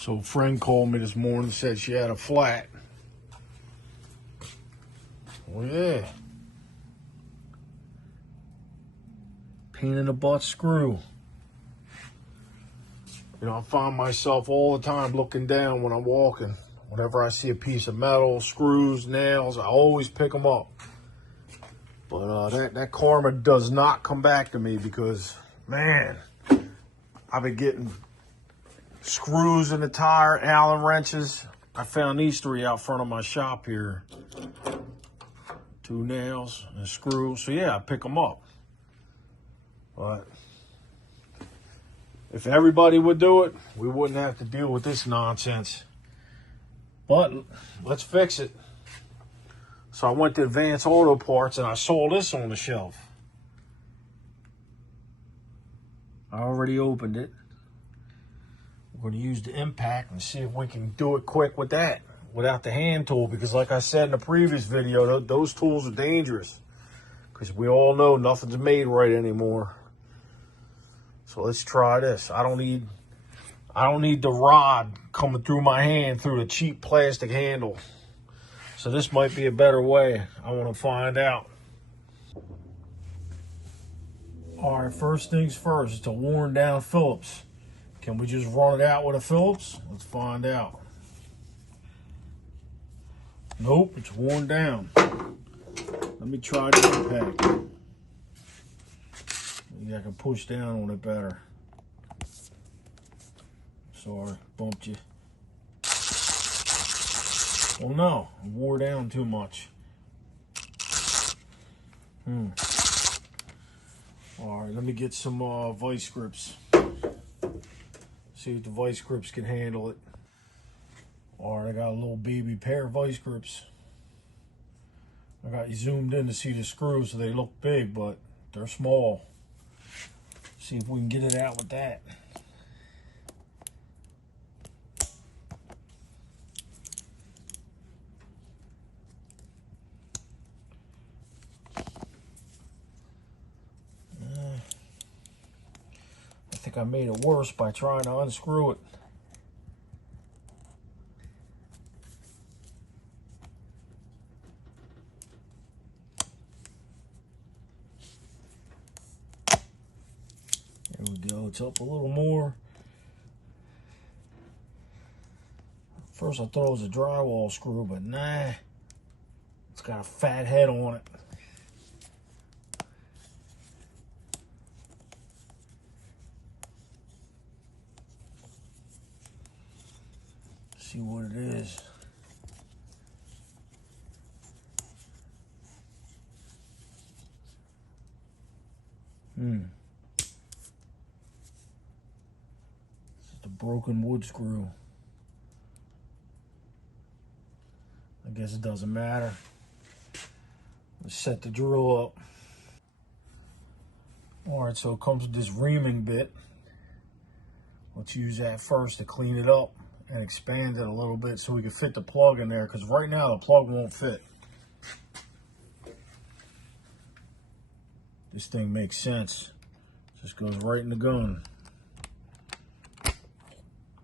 So a friend called me this morning, said she had a flat. Well, yeah. Pain in the butt screw. You know, I find myself all the time looking down when I'm walking. Whenever I see a piece of metal, screws, nails, I always pick them up. But that karma does not come back to me because, man, I've been getting screws in the tire, Allen wrenches. I found these 3 out front of my shop here. 2 nails and a screw. So yeah, I pick them up. But if everybody would do it, we wouldn't have to deal with this nonsense. But let's fix it. So I went to Advance Auto Parts and I saw this on the shelf. I already opened it. We're going to use the impact and see if we can do it quick with that, without the hand tool, because like I said in the previous video, those tools are dangerous because we all know nothing's made right anymore. So let's try this. I don't need the rod coming through my hand through the cheap plastic handle. So this might be a better way. I want to find out. All right, first things first, it's a worn down Phillips. Can we just run it out with a Phillips? Let's find out. Nope, it's worn down. Let me try the impact. Maybe I can push down on it better. Sorry, bumped you. Oh no, it wore down too much. All right, let me get some vice grips. See if the vice grips can handle it. All right, I got a little baby pair of vice grips. I got you zoomed in to see the screws, so they look big, but they're small. See if we can get it out with that. I think I made it worse by trying to unscrew it. There we go, it's up a little more. First I thought it was a drywall screw, but nah. It's got a fat head on it. See what it is. This is the broken wood screw. I guess it doesn't matter. Let's set the drill up. All right, so it comes with this reaming bit. Let's use that first to clean it up and expand it a little bit so we can fit the plug in there, because right now the plug won't fit. This thing makes sense. Just goes right in the gun.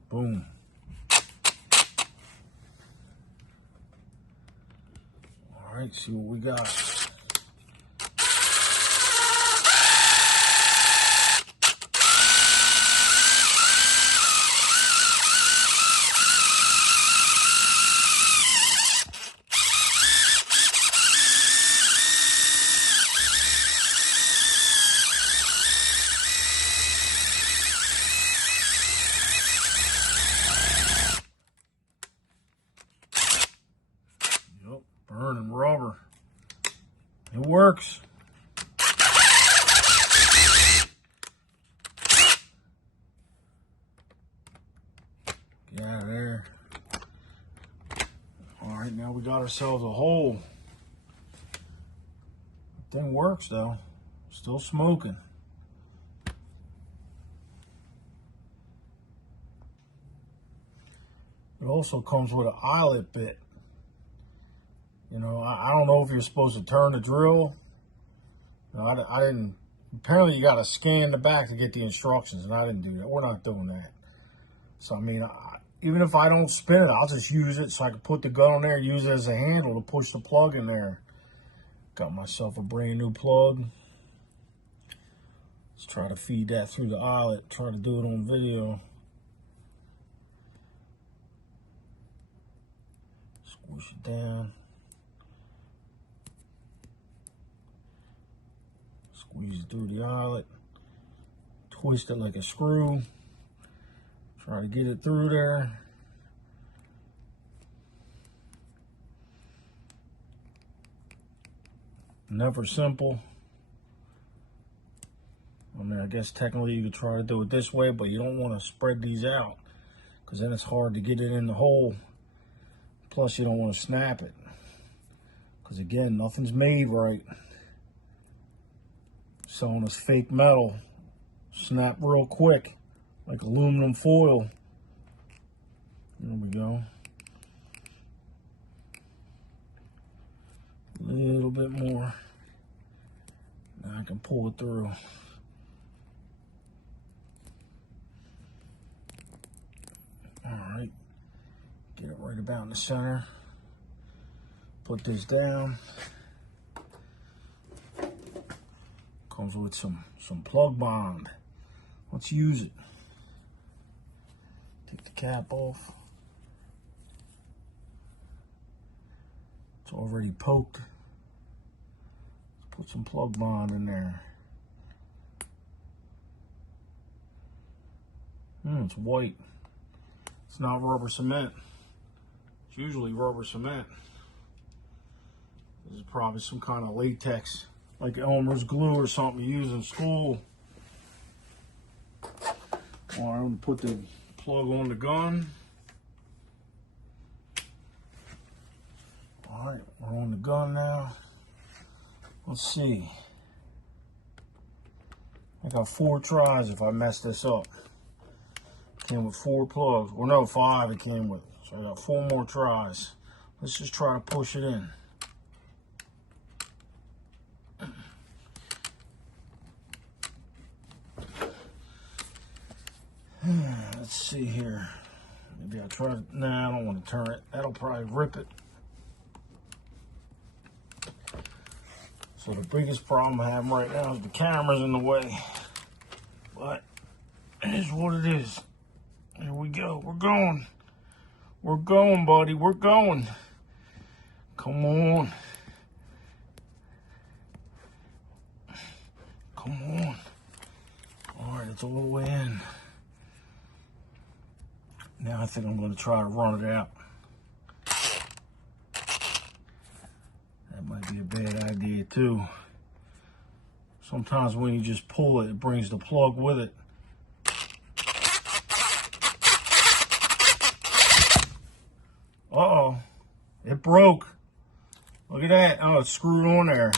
Boom. All right, see what we got. Burning rubber. It works. Get out of there. All right, now we got ourselves a hole. The thing works though. Still smoking. It also comes with an eyelet bit. You know, I don't know if you're supposed to turn the drill. No, I didn't. Apparently, you got to scan the back to get the instructions, and I didn't do that. We're not doing that. So, I mean, even if I don't spin it, I'll just use it so I can put the gun on there and use it as a handle to push the plug in there. Got myself a brand new plug. Let's try to feed that through the eyelet. Try to do it on video. Squish it down. Squeeze it through the eyelet. Twist it like a screw. Try to get it through there. Never simple. I mean, I guess technically you could try to do it this way, but you don't want to spread these out because then it's hard to get it in the hole. Plus, you don't want to snap it because, again, nothing's made right. Selling us fake metal. Snap real quick like aluminum foil. There we go. A little bit more. Now I can pull it through. Alright. Get it right about in the center. Put this down. Comes with some plug bond. Let's use it. Take the cap off. It's already poked. Let's put some plug bond in there. It's white. It's not rubber cement. It's usually rubber cement. This is probably some kind of latex, like Elmer's glue or something you use in school. All right, I'm gonna put the plug on the gun. All right, we're on the gun now. Let's see. I got 4 tries if I mess this up. Came with 4 plugs. Well, no, 5 it came with. So I got 4 more tries. Let's just try to push it in. Let's see here. Maybe I'll try to, nah, I don't want to turn it. That'll probably rip it. So the biggest problem I have right now is the camera's in the way. But it is what it is. Here we go. We're going. We're going, buddy. We're going. Come on. Come on. All right, it's all the way in. Now I think I'm going to try to run it out. That might be a bad idea too. Sometimes when you just pull it, it brings the plug with it. Uh-oh, it broke. Look at that. Oh, it's screwed on there.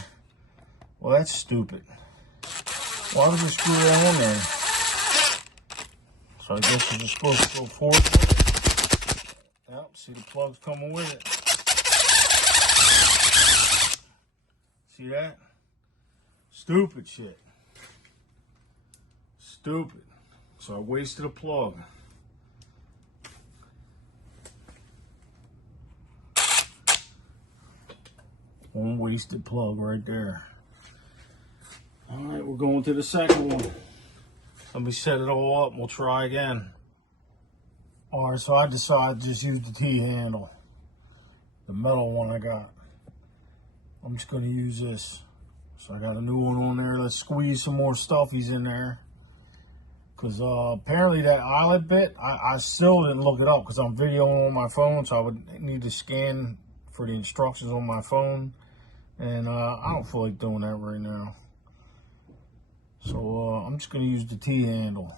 Well, that's stupid. Why would you screw that on there? So I guess you're just supposed to go forward. Yep, see the plug's coming with it. See that? Stupid shit. Stupid. So I wasted a plug. One wasted plug right there. All right, we're going to the second one. Let me set it all up and we'll try again. All right, so I decided to just use the T-handle. The metal one I got. I'm just gonna use this. So I got a new one on there. Let's squeeze some more stuffies in there. Cause apparently that eyelet bit, I still didn't look it up because I'm videoing on my phone, so I would need to scan for the instructions on my phone. And I don't feel like doing that right now. So I'm just gonna use the T-handle.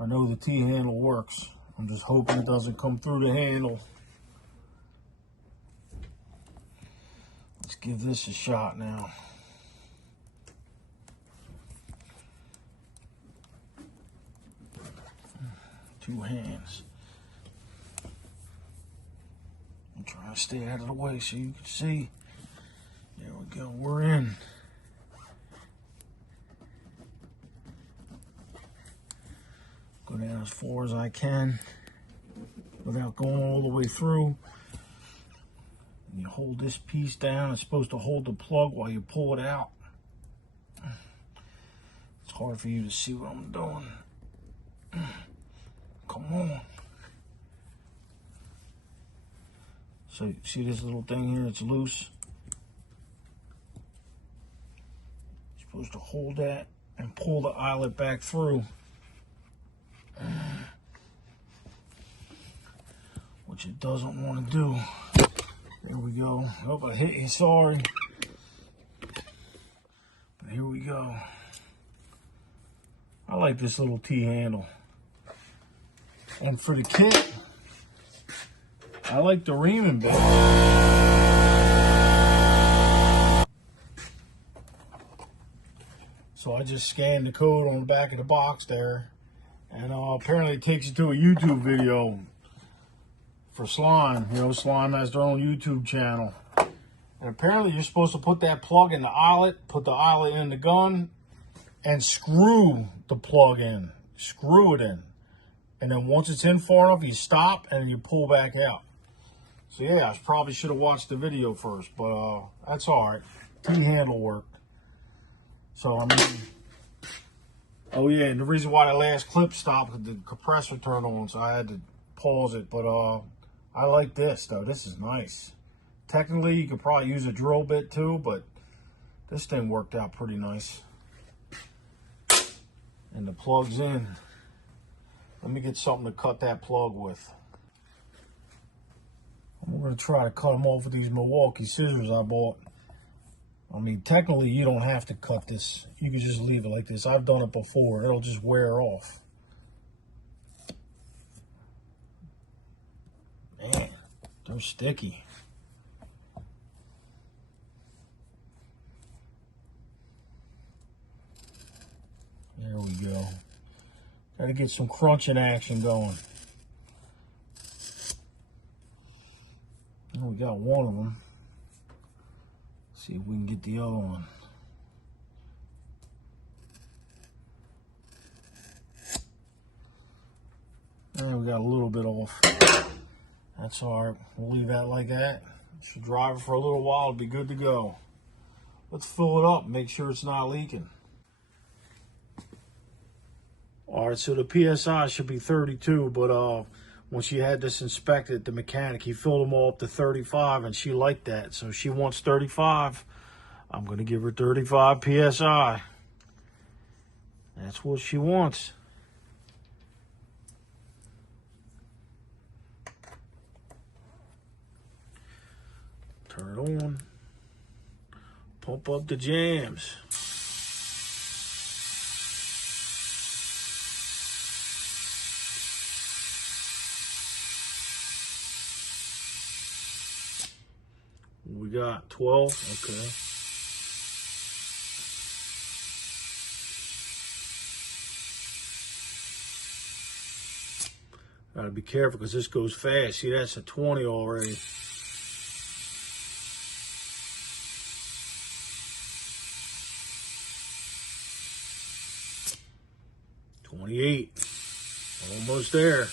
I know the T-handle works. I'm just hoping it doesn't come through the handle. Let's give this a shot now. Two hands. I'm trying to stay out of the way so you can see. There we go, we're in. Go down as far as I can. without going all the way through. And you hold this piece down. It's supposed to hold the plug while you pull it out. It's hard for you to see what I'm doing. Come on. So you see this little thing here, it's loose. You're supposed to hold that and pull the eyelet back through. Which it doesn't want to do. There we go. Oh, I hit you, sorry. But here we go. I like this little T-handle. And for the kit, I like the Riemann bit. So I just scanned the code on the back of the box there. And apparently it takes you to a YouTube video for Slime. You know, Slime has their own YouTube channel. And apparently you're supposed to put that plug in the eyelet, put the eyelet in the gun, and screw the plug in. Screw it in. And then once it's in far enough, you stop and you pull back out. So yeah, I probably should have watched the video first, but that's all right. T-handle worked. So I mean, oh yeah, and the reason why the last clip stopped, the compressor turned on, so I had to pause it. But I like this though. This is nice. Technically, you could probably use a drill bit too, but this thing worked out pretty nice. And the plug's in. Let me get something to cut that plug with. We're going to try to cut them off with these Milwaukee scissors I bought. I mean, technically, you don't have to cut this. You can just leave it like this. I've done it before. It'll just wear off. Man, they're sticky. There we go. Got to get some crunching action going. Oh, we got one of them. Let's see if we can get the other one. And we got a little bit off. That's all right. We'll leave that like that. Should drive it for a little while. It'll be good to go. Let's fill it up. Make sure it's not leaking. All right, so the PSI should be 32, but when she had this inspected, the mechanic, he filled them all up to 35, and she liked that. So she wants 35. I'm going to give her 35 PSI. That's what she wants. Turn it on. Pump up the jams. We got 12, okay. Gotta be careful because this goes fast. See, that's a 20 already. $28. Almost there.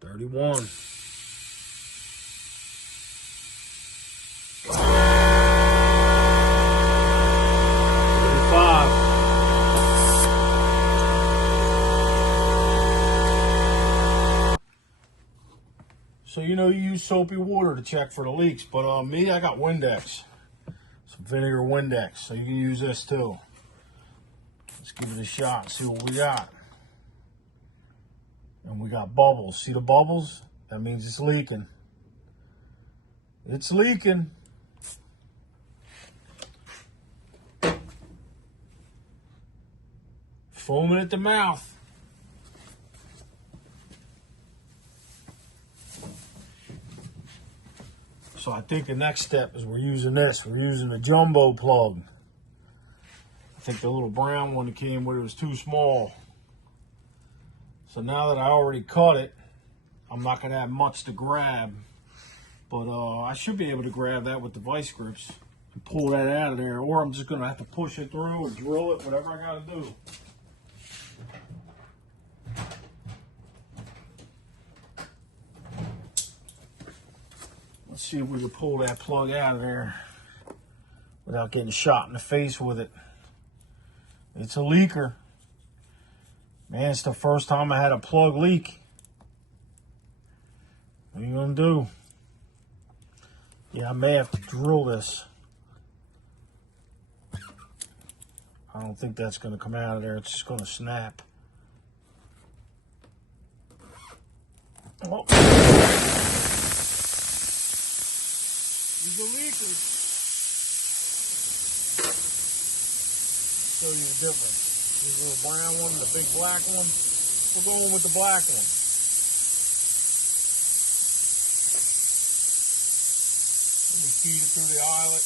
31. 35. So you know you use soapy water to check for the leaks, but me, I got Windex. Some vinegar Windex, so you can use this too. Let's give it a shot and see what we got. And we got bubbles. See the bubbles? That means it's leaking. It's leaking. Foaming at the mouth. So I think the next step is we're using this. We're using a jumbo plug. I think the little brown one that came with it was too small. So now that I already cut it, I'm not going to have much to grab. But I should be able to grab that with the vice grips and pull that out of there. Or I'm just going to have to push it through or drill it, whatever I got to do. see if we can pull that plug out of there without getting shot in the face with it. It's a leaker. Man, it's the first time I had a plug leak. What are you gonna do? Yeah, I may have to drill this. I don't think that's gonna come out of there. It's just gonna snap. Oh. These are leakers. Show you the difference. These little brown one, the big black one. We're going with the black one. Let me feed it through the eyelet.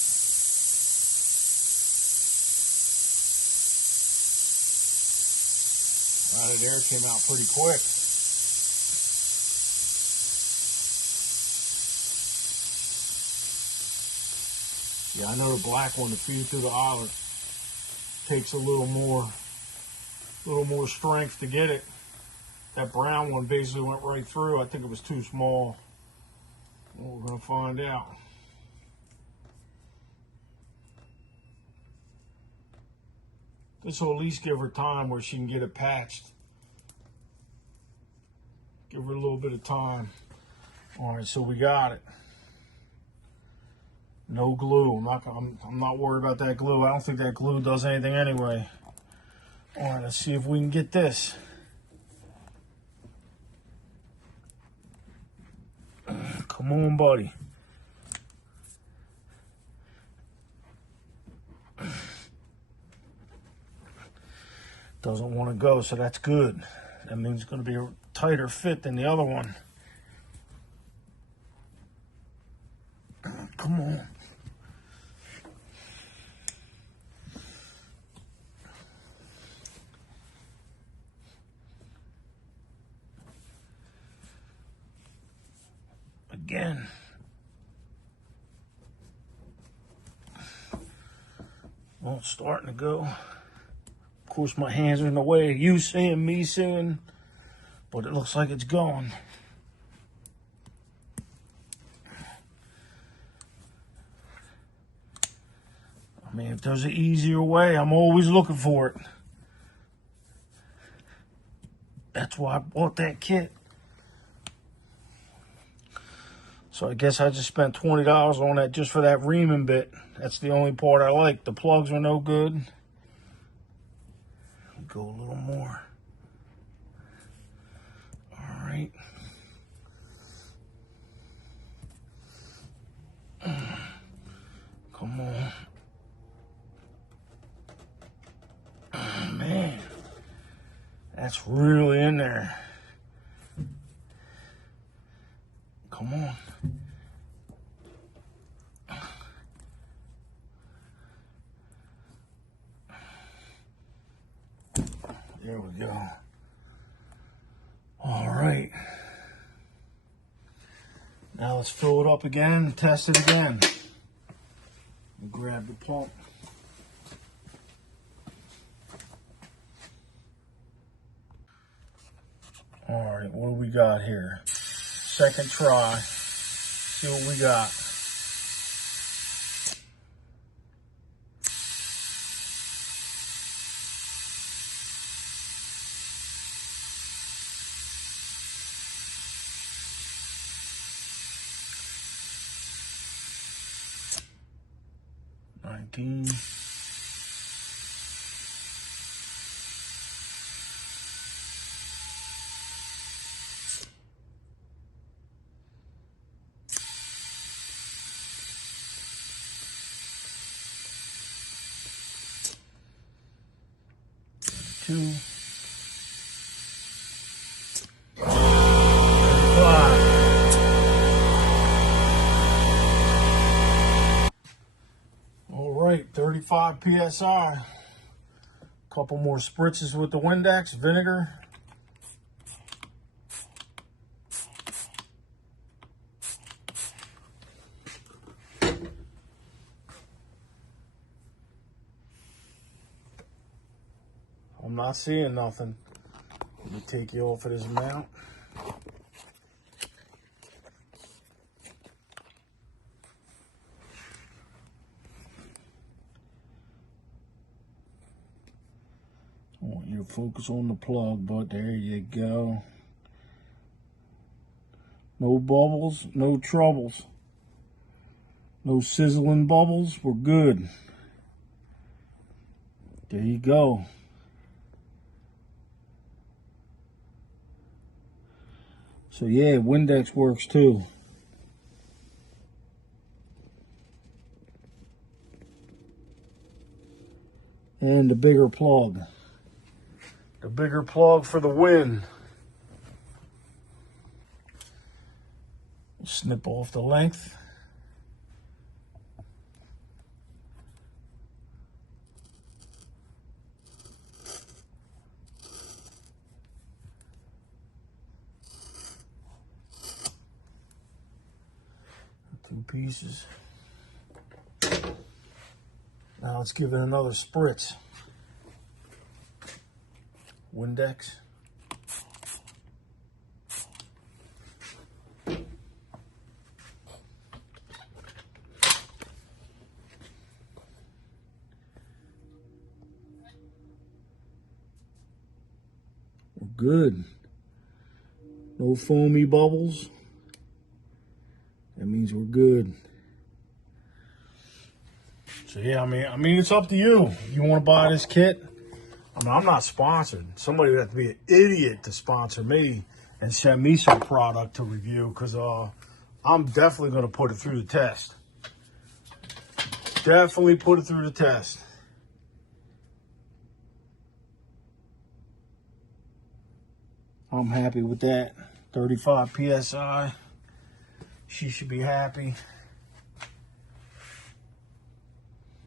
Right there, came out pretty quick. Yeah, I know the black one to feed through the eyelet takes a little more strength to get it. That brown one basically went right through. I think it was too small. Well, we're gonna find out. This will at least give her time where she can get it patched. Give her a little bit of time. All right, so we got it. No glue. I'm not worried about that glue. I don't think that glue does anything anyway. All right, let's see if we can get this. Come on, buddy. Doesn't want to go, so that's good. That means it's going to be a tighter fit than the other one. Come on. Again. Well, it's starting to go. Of course, my hands are in the way of you seeing, me seeing, but it looks like it's going. I mean, if there's an easier way, I'm always looking for it. That's why I bought that kit. So I guess I just spent $20 on that just for that reaming bit. That's the only part I like. The plugs are no good. Go a little more. All right. Come on. Oh, man. That's really in there. Come on. There we go. All right. Now let's fill it up again and test it again. Grab the pump. All right, what do we got here? Second try. See what we got. Two. All right, 35 PSI. Couple more spritzes with the Windex vinegar. I'm not seeing nothing. Let me take you off of this mount. I want you to focus on the plug, but there you go. No bubbles, no troubles. No sizzling bubbles, we're good. There you go. So yeah, Windex works too. And the bigger plug. The bigger plug for the win. Snip off the length. Two pieces. Now let's give it another spritz. Windex. We're good. No foamy bubbles. That means we're good. So yeah, I mean, it's up to you. You want to buy this kit? I mean, I'm not sponsored. Somebody would have to be an idiot to sponsor me and send me some product to review, because I'm definitely going to put it through the test. Definitely put it through the test. I'm happy with that. 35 PSI. She should be happy.